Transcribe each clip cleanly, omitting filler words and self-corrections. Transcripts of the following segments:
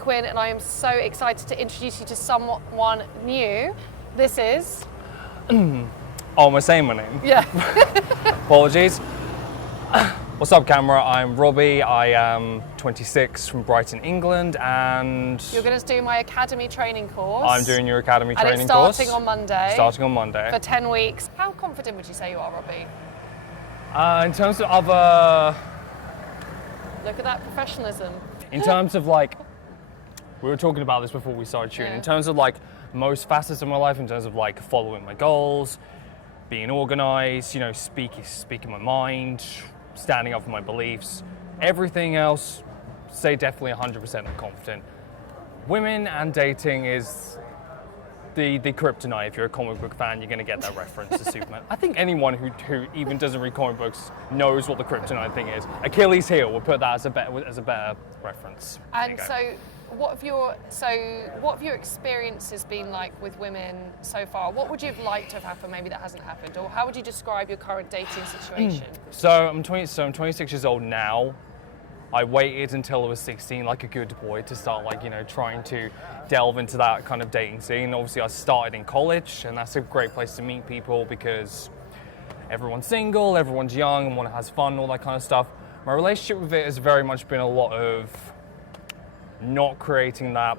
Quinn, and I am so excited to introduce you to someone new. This is... Oh, am I saying my name? Yeah. Apologies. What's up, camera? I'm Robbie. I am 26 from Brighton, England, and... You're going to do my academy training course. I'm doing your academy training course. And it's starting on Monday. Starting on Monday. For 10 weeks. How confident would you say you are, Robbie? In terms of other... Look at that professionalism. In terms of like... We were talking about this before we started shooting. Yeah. In terms of like most facets of my life, in terms of like following my goals, being organized, you know, speaking my mind, standing up for my beliefs, everything else, say definitely 100% I'm confident. Women and dating is the kryptonite. If you're a comic book fan, you're going to get that reference to Superman. I think anyone who even doesn't read comic books knows what the kryptonite thing is. Achilles' heel, we'll put that as a better reference. And so what have your experiences been like with women so far? What would you have liked to have happened maybe that hasn't happened? Or how would you describe your current dating situation? So I'm 26 years old now. I waited until I was 16 like a good boy to start like, you know, trying to delve into that kind of dating scene. Obviously I started in college, and that's a great place to meet people because everyone's single, everyone's young, and has fun, all that kind of stuff. My relationship with it has very much been a lot of not creating that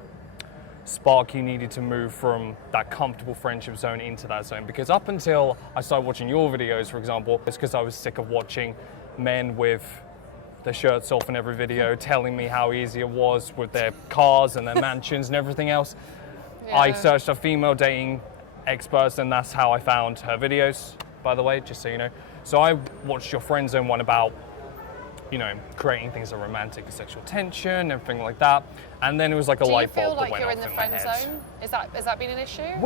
spark you needed to move from that comfortable friendship zone into that zone. Because up until I started watching your videos, for example, it's because I was sick of watching men with their shirts off in every video telling me how easy it was with their cars and their mansions and everything else. Yeah. I searched up female dating experts, and that's how I found her videos, by the way, just so you know. So I watched your Friend Zone one about, you know, creating things of romantic and sexual tension, everything like that. And then it was like a light bulb that went off in my head. Do you feel like you're in the friend zone? Has that been an issue?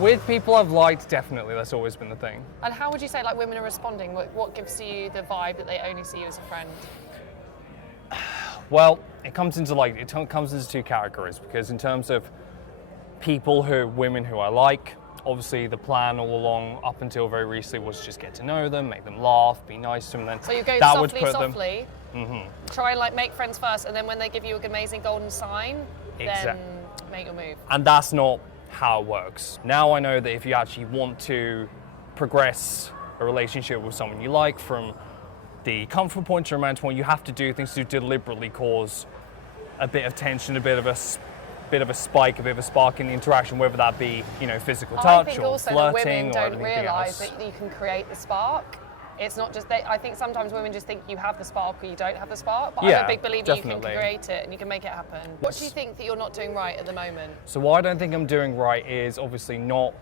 With people I've liked, definitely. That's always been the thing. And how would you say like women are responding? What gives you the vibe that they only see you as a friend? Well, it comes into two categories, because in terms of women who I like, obviously the plan all along up until very recently was just get to know them, make them laugh, be nice to them. Then so you go that softly, try and like make friends first, and then when they give you an amazing golden sign, then make your move. And that's not how it works. Now I know that if you actually want to progress a relationship with someone you like from the comfort point to romantic point, you have to do things to deliberately cause a bit of tension, a bit of a spike, a bit of a spark in the interaction, whether that be, you know, physical touch or flirting or anything else. I think also that women don't realise that you can create the spark. It's not just I think sometimes women just think you have the spark or you don't have the spark, but I'm a big believer you can create it and you can make it happen. What do you think that you're not doing right at the moment? So what I don't think I'm doing right is obviously not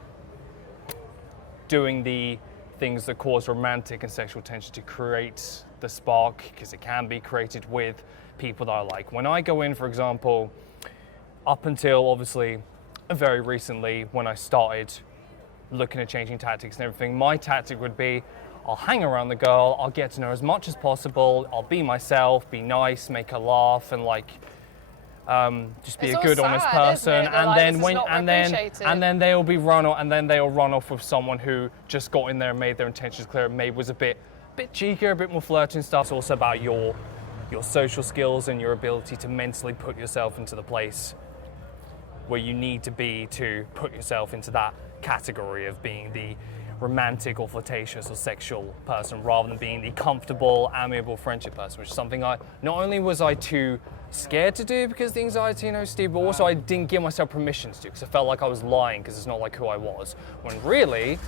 doing the things that cause romantic and sexual tension to create the spark, because it can be created with people that I like. When I go in, for example, up until obviously very recently when I started looking at changing tactics and everything, my tactic would be I'll hang around the girl, I'll get to know her as much as possible, I'll be myself, be nice, make her laugh, and like just be a good, honest person. And then they'll run off with someone who just got in there and made their intentions clear, and maybe was a bit cheekier, a bit more flirty and stuff. It's also about your social skills and your ability to mentally put yourself into the place where you need to be to put yourself into that category of being the romantic or flirtatious or sexual person, rather than being the comfortable, amiable friendship person, which is something not only was I too scared to do because the anxiety and OCD, but also I didn't give myself permission to do, because I felt like I was lying because it's not like who I was. When really,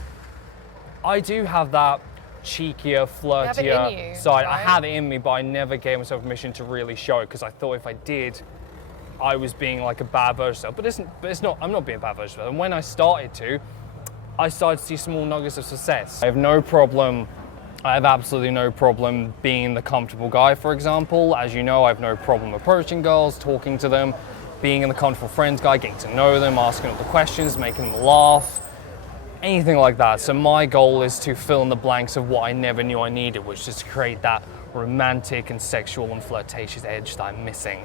I do have that cheekier, flirtier side. Right? I have it in me, but I never gave myself permission to really show it, because I thought if I did, I was being like a bad version of myself. But it's not. I'm not being a bad version of myself. And when I started to see small nuggets of success. I have absolutely no problem being the comfortable guy, for example. As you know, I have no problem approaching girls, talking to them, being in the comfortable friends guy, getting to know them, asking all the questions, making them laugh, anything like that. So my goal is to fill in the blanks of what I never knew I needed, which is to create that romantic and sexual and flirtatious edge that I'm missing.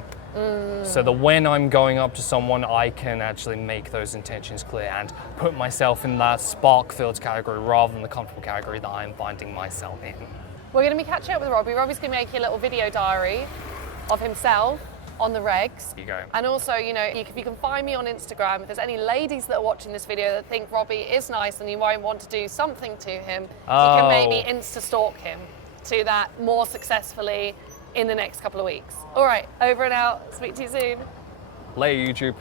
So that when I'm going up to someone, I can actually make those intentions clear and put myself in that spark-filled category rather than the comfortable category that I'm finding myself in. We're going to be catching up with Robbie. Robbie's going to make you a little video diary of himself on the regs. There you go. And also, you know, you can find me on Instagram. If there's any ladies that are watching this video that think Robbie is nice and you might want to do something to him, you can maybe Insta-stalk him to that more successfully in the next couple of weeks. All right, over and out. Speak to you soon. Later, YouTube.